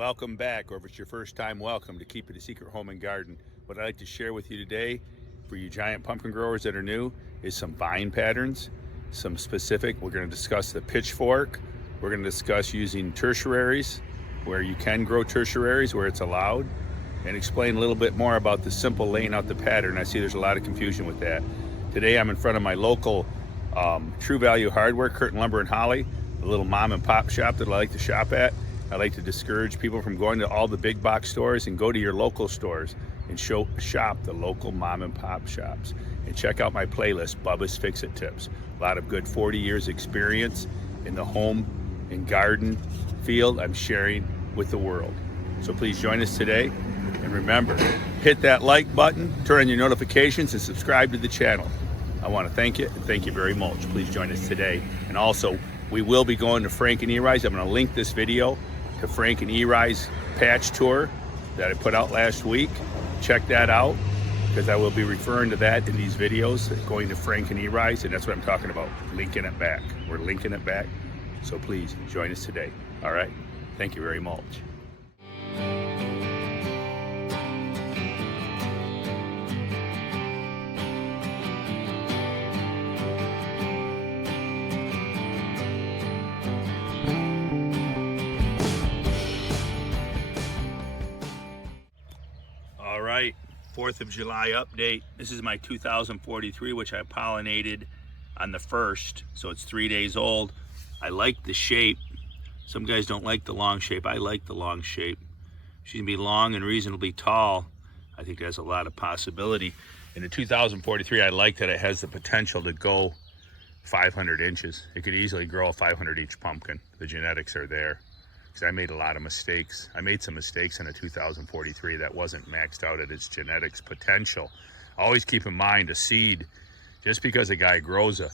Welcome back, or if it's your first time, welcome to Keep It a Secret Home and Garden. What I'd like to share with you today, for you giant pumpkin growers that are new, is some vine patterns, some specific. We're going to discuss the pitchfork. We're going to discuss using tertiaries, where you can grow tertiaries, where it's allowed, and explain a little bit more about the simple laying out the pattern. I see there's a lot of confusion with that. Today I'm in front of my local True Value Hardware, Curtain Lumber and Holly, a little mom and pop shop that I like to shop at. I like to discourage people from going to all the big box stores and go to your local stores and shop the local mom and pop shops. And check out my playlist, Bubbas Fix It Tips. A lot of good 40 years experience in the home and garden field I'm sharing with the world. So please join us today. And remember, hit that like button, turn on your notifications, and subscribe to the channel. I want to thank you, and thank you very much. Please join us today. And also, we will be going to Frank and Eri's. I'm going to link this video to Frank and Eri's patch tour that I put out last week. Check that out, because I will be referring to that in these videos, going to Frank and Eri's, and that's what I'm talking about, linking it back. We're linking it back, so please join us today. All right, thank you very much. All right, 4th of July update. This is my 2043, which I pollinated on the 1st, so it's 3 days old. I like the shape. Some guys don't like the long shape. I like the long shape. She's gonna be long and reasonably tall. I think there's a lot of possibility. In the 2043, I like that it has the potential to go 500 inches. It could easily grow a 500-inch pumpkin. The genetics are there. Because I made a lot of mistakes. I made some mistakes in a 2043 that wasn't maxed out at its genetics potential. Always keep in mind, a seed, just because a guy grows a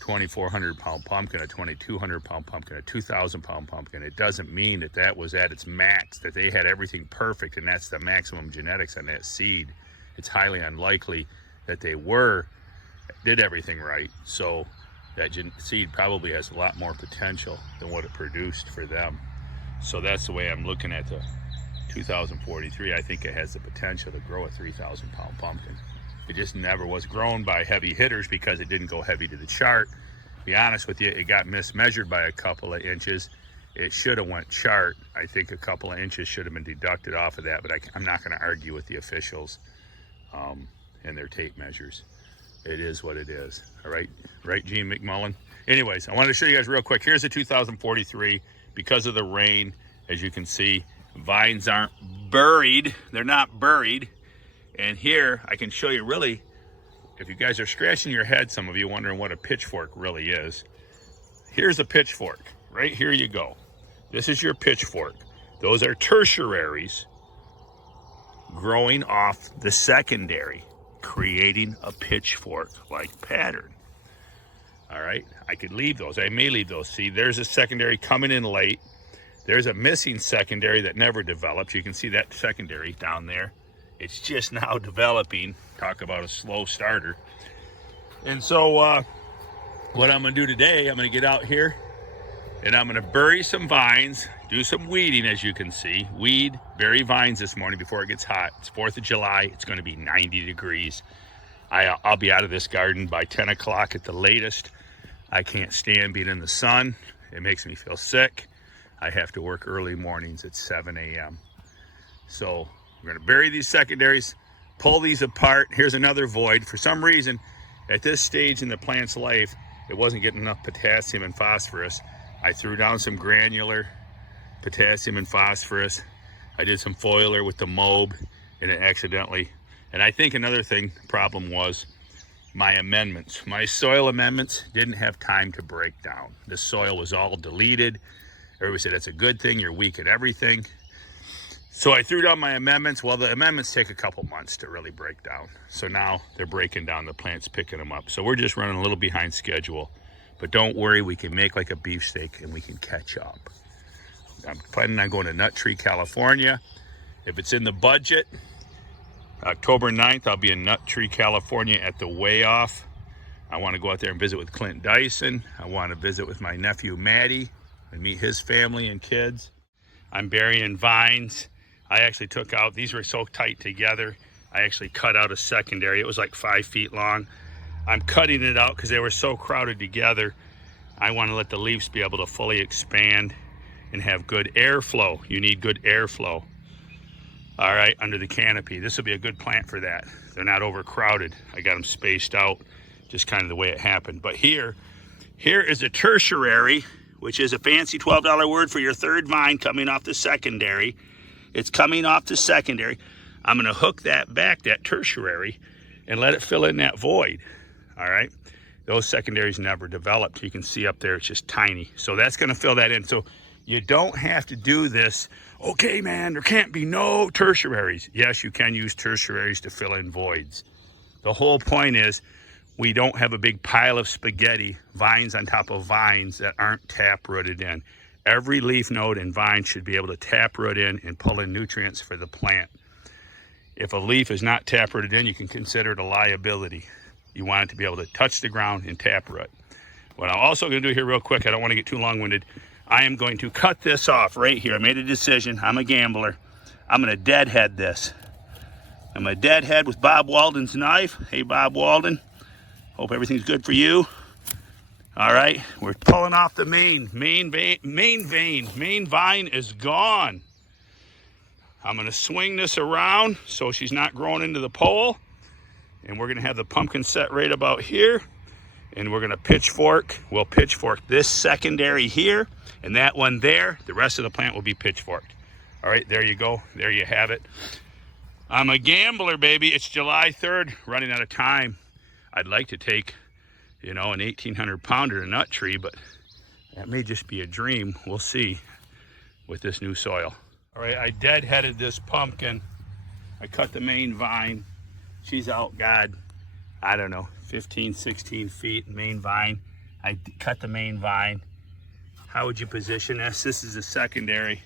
2,400 pound pumpkin, a 2,200 pound pumpkin, a 2,000 pound pumpkin, it doesn't mean that that was at its max, that they had everything perfect and that's the maximum genetics on that seed. It's highly unlikely that they did everything right. So that seed probably has a lot more potential than what it produced for them. So that's the way I'm looking at the 2043. I think it has the potential to grow a 3,000 pound pumpkin. It just never was grown by heavy hitters because it didn't go heavy to the chart. To be honest with you, it got mismeasured by a couple of inches. It should have went chart. I think a couple of inches should have been deducted off of that, but I'm not going to argue with the officials and their tape measures. It is what it is. All right, right, Gene McMullen? Anyways, I wanted to show you guys real quick. Here's a 2043. Because of the rain, as you can see, vines aren't buried. They're not buried. And here, I can show you really, if you guys are scratching your head, some of you wondering what a pitchfork really is. Here's a pitchfork. Right here you go. This is your pitchfork. Those are tertiaries growing off the secondary, creating a pitchfork-like pattern. All right, I could leave those. I may leave those. See, there's a secondary coming in late. There's a missing secondary that never developed. You can see that secondary down there. It's just now developing. Talk about a slow starter. And so what I'm gonna do today, I'm gonna get out here and I'm gonna bury some vines, do some weeding, as you can see. Weed, bury vines this morning before it gets hot. It's 4th of July, it's gonna be 90 degrees. I'll be out of this garden by 10 o'clock at the latest. I can't stand being in the sun. It makes me feel sick. I have to work early mornings at 7 a.m. So we're gonna bury these secondaries, pull these apart. Here's another void. For some reason, at this stage in the plant's life, it wasn't getting enough potassium and phosphorus. I threw down some granular potassium and phosphorus. I did some foliar with the mob, and it accidentally, and I think another problem was my amendments. My soil amendments didn't have time to break down. The soil was all deleted. Everybody said, that's a good thing, you're weak at everything. So I threw down my amendments. Well, the amendments take a couple months to really break down. So now they're breaking down, the plant's picking them up. So we're just running a little behind schedule. But don't worry, we can make like a beefsteak and we can catch up. I'm planning on going to Nut Tree, California. If it's in the budget, October 9th, I'll be in Nut Tree, California at the Way Off. I want to go out there and visit with Clint Dyson. I want to visit with my nephew, Maddie, and meet his family and kids. I'm burying vines. I actually took out, these were so tight together, I actually cut out a secondary. It was like 5 feet long. I'm cutting it out because they were so crowded together. I want to let the leaves be able to fully expand and have good airflow. You need good airflow. All right, under the canopy. This will be a good plant for that. They're not overcrowded. I got them spaced out, just kind of the way it happened. But here is a tertiary, which is a fancy $12 word for your third vine coming off the secondary. It's coming off the secondary. I'm gonna hook that back, that tertiary, and let it fill in that void, all right? Those secondaries never developed. You can see up there, it's just tiny. So that's gonna fill that in. So you don't have to do this, okay, man, there can't be no tertiaries. Yes, you can use tertiaries to fill in voids. The whole point is we don't have a big pile of spaghetti, vines on top of vines that aren't tap rooted in. Every leaf node and vine should be able to tap root in and pull in nutrients for the plant. If a leaf is not tap rooted in, you can consider it a liability. You want it to be able to touch the ground and tap root. What I'm also going to do here real quick, I don't want to get too long-winded, I am going to cut this off right here. I made a decision. I'm a gambler. I'm going to deadhead this. I'm going to deadhead with Bob Walden's knife. Hey, Bob Walden. Hope everything's good for you. All right, we're pulling off the main vine is gone. I'm gonna swing this around so she's not growing into the pole. And we're gonna have the pumpkin set right about here. And we're gonna pitchfork. We'll pitchfork this secondary here and that one there. The rest of the plant will be pitchforked. All right, there you go. There you have it. I'm a gambler, baby. It's July 3rd, running out of time. I'd like to take, you know, an 1,800 pounder nut tree, but that may just be a dream. We'll see with this new soil. All right, I deadheaded this pumpkin. I cut the main vine. She's out, God, I don't know, 15, 16 feet, main vine. I cut the main vine. How would you position this? This is a secondary.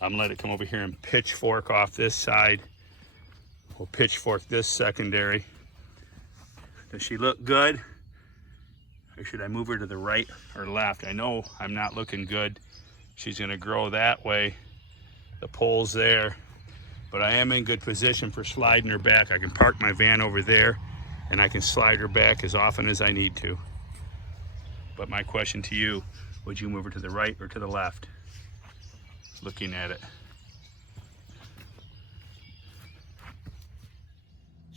I'm gonna let it come over here and pitchfork off this side. We'll pitchfork this secondary. Does she look good? Or should I move her to the right or left? I know I'm not looking good. She's gonna grow that way. The pole's there, but I am in good position for sliding her back. I can park my van over there and I can slide her back as often as I need to. But my question to you, would you move her to the right or to the left? Looking at it.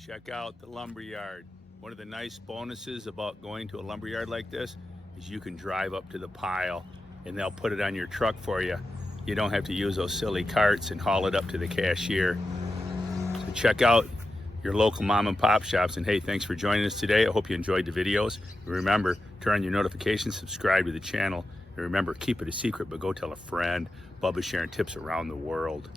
Check out the lumberyard. One of the nice bonuses about going to a lumberyard like this is you can drive up to the pile and they'll put it on your truck for you. You don't have to use those silly carts and haul it up to the cashier. So check out your local mom and pop shops. And hey, thanks for joining us today. I hope you enjoyed the videos. Remember, turn on your notifications, subscribe to the channel. And remember, keep it a secret, but go tell a friend. Bubba's sharing tips around the world.